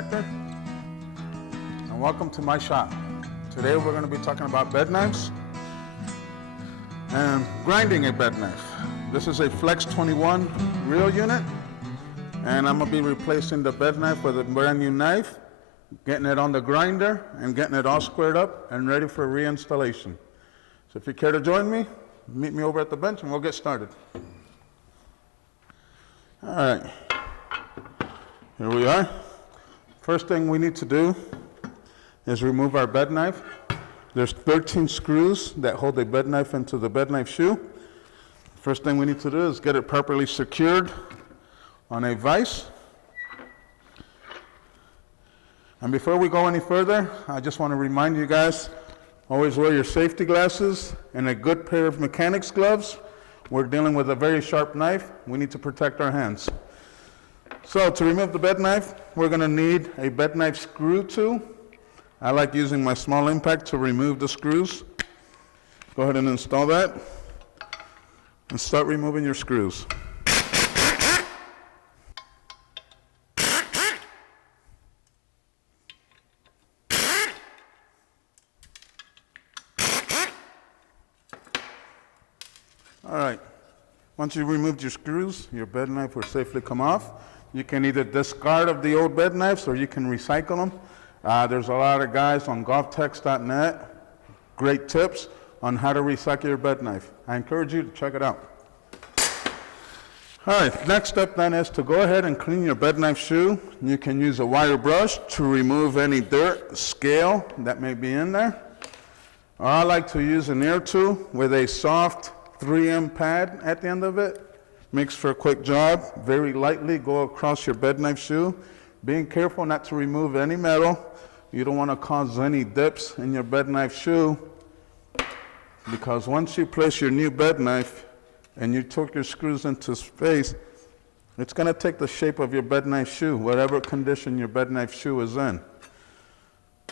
Inspector, and welcome to my shop. Today we're going to be talking about bed knives and grinding a bed knife. This is a Flex 21 reel unit, and I'm going to be replacing the bed knife with a brand new knife, getting it on the grinder, and getting it all squared up and ready for reinstallation. So if you care to join me, meet me over at the bench and we'll get started. All right, here we are. First thing we need to do is remove our bed knife. There's 13 screws that hold a bed knife into the bed knife shoe. First thing we need to do is get it properly secured on a vise. And before we go any further, I just want to remind you guys, always wear your safety glasses and a good pair of mechanics gloves. We're dealing with a very sharp knife. We need to protect our hands. So to remove the bed knife, we're going to need a bed knife screw tool. I like using my small impact to remove the screws. Go ahead and install that and start removing your screws. All right, once you've removed your screws, your bed knife will safely come off. You can either discard of the old bed knives or you can recycle them. There's a lot of guys on golftex.net, great tips on how to recycle your bed knife. I encourage you to check it out. All right, next step then is to go ahead and clean your bed knife shoe. You can use a wire brush to remove any dirt, scale that may be in there. Or I like to use an air tool with a soft 3M pad at the end of it. Makes for a quick job. Very lightly go across your bed knife shoe. Being careful not to remove any metal. You don't want to cause any dips in your bed knife shoe, because once you place your new bed knife and you torque your screws into space, it's going to take the shape of your bed knife shoe, whatever condition your bed knife shoe is in.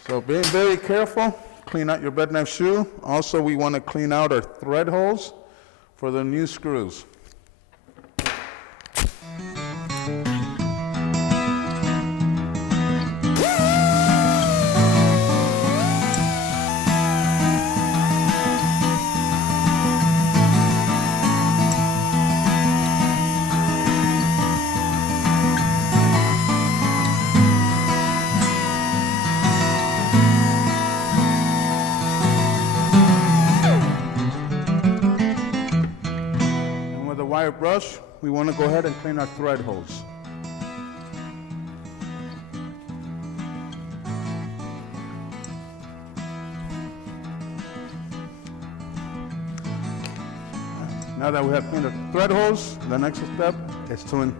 So being very careful, clean out your bed knife shoe. Also, we want to clean out our thread holes for the new screws. Wire brush, we want to go ahead and clean our thread holes. Now that we have cleaned our thread holes, the next step is to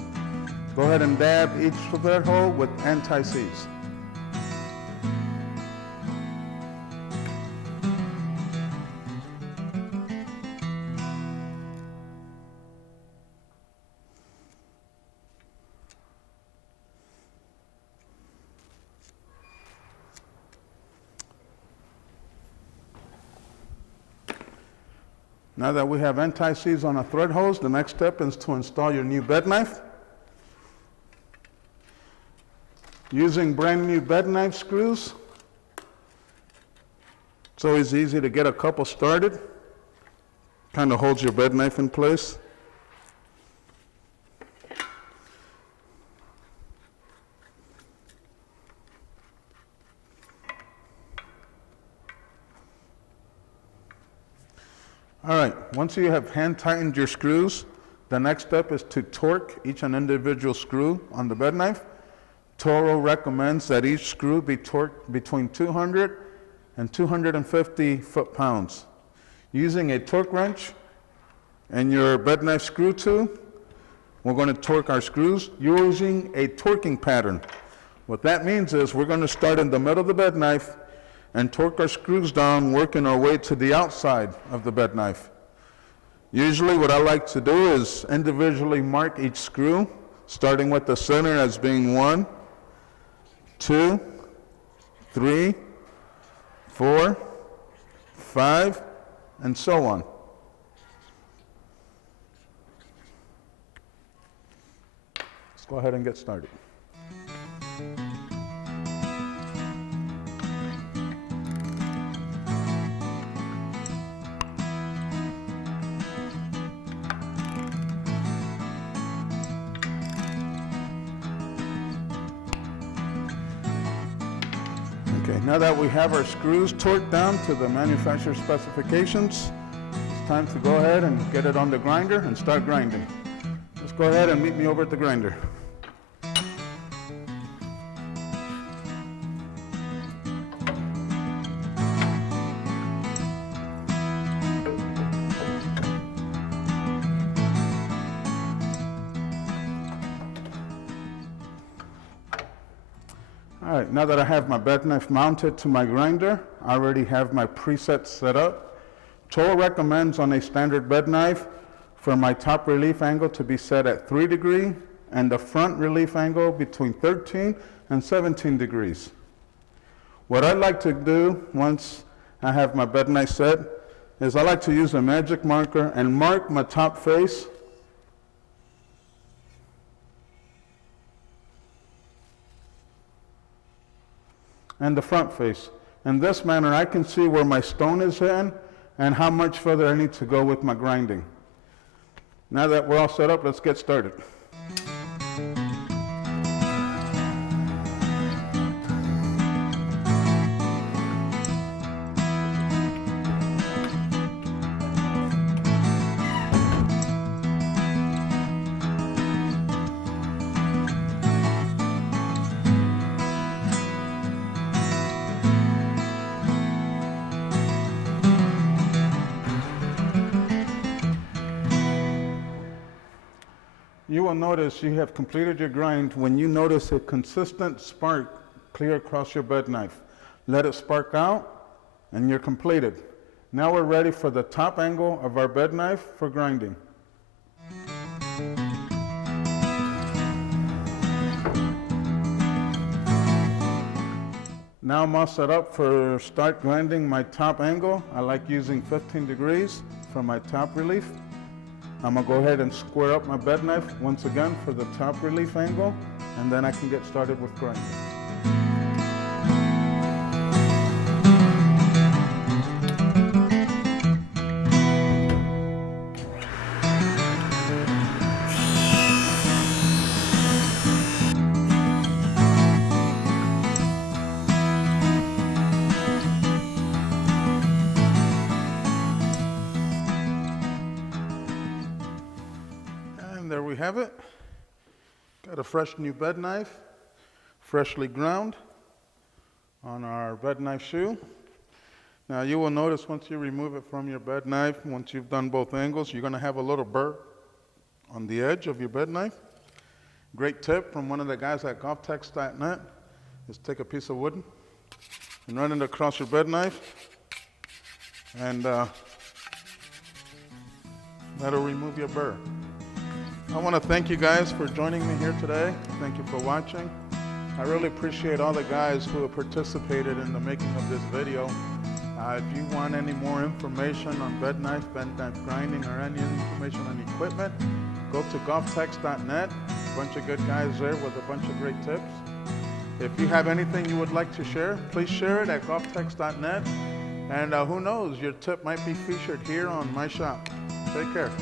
go ahead and dab each thread hole with anti-seize. Now that we have anti-seize on our thread holes, the next step is to install your new bed knife. Using brand new bed knife screws, it's always easy to get a couple started. Kind of holds your bed knife in place. All right, once you have hand tightened your screws, the next step is to torque each and individual screw on the bed knife. Toro recommends that each screw be torqued between 200 and 250 foot-pounds. Using a torque wrench and your bed knife screw tool, we're going to torque our screws using a torquing pattern. What that means is we're going to start in the middle of the bed knife and torque our screws down, working our way to the outside of the bed knife. Usually what I like to do is individually mark each screw, starting with the center as being 1, 2, 3, 4, 5, and so on. Let's go ahead and get started. Okay, now that we have our screws torqued down to the manufacturer specifications, it's time to go ahead and get it on the grinder and start grinding. Let's go ahead and meet me over at the grinder. All right, now that I have my bed knife mounted to my grinder, I already have my presets set up. Toro recommends on a standard bed knife for my top relief angle to be set at 3 degrees and the front relief angle between 13 and 17 degrees. What I like to do once I have my bed knife set is I like to use a magic marker and mark my top face and the front face. In this manner, I can see where my stone is in and how much further I need to go with my grinding. Now that we're all set up, let's get started. You will notice you have completed your grind when you notice a consistent spark clear across your bed knife. Let it spark out and you're completed. Now we're ready for the top angle of our bed knife for grinding. Now I'm all set up for start grinding my top angle. I like using 15 degrees for my top relief. I'm going to go ahead and square up my bed knife once again for the top relief angle, and then I can get started with grinding. There we have it. Got a fresh new bed knife, freshly ground on our bed knife shoe. Now you will notice once you remove it from your bed knife, once you've done both angles, you're going to have a little burr on the edge of your bed knife. Great tip from one of the guys at golftex.net is take a piece of wood and run it across your bed knife, and that'll remove your burr. I want to thank you guys for joining me here today. Thank you for watching. I really appreciate all the guys who have participated in the making of this video. If you want any more information on bedknife grinding, or any information on equipment, go to golftex.net. A bunch of good guys there with a bunch of great tips. If you have anything you would like to share, please share it at golftex.net. And who knows, your tip might be featured here on my shop. Take care.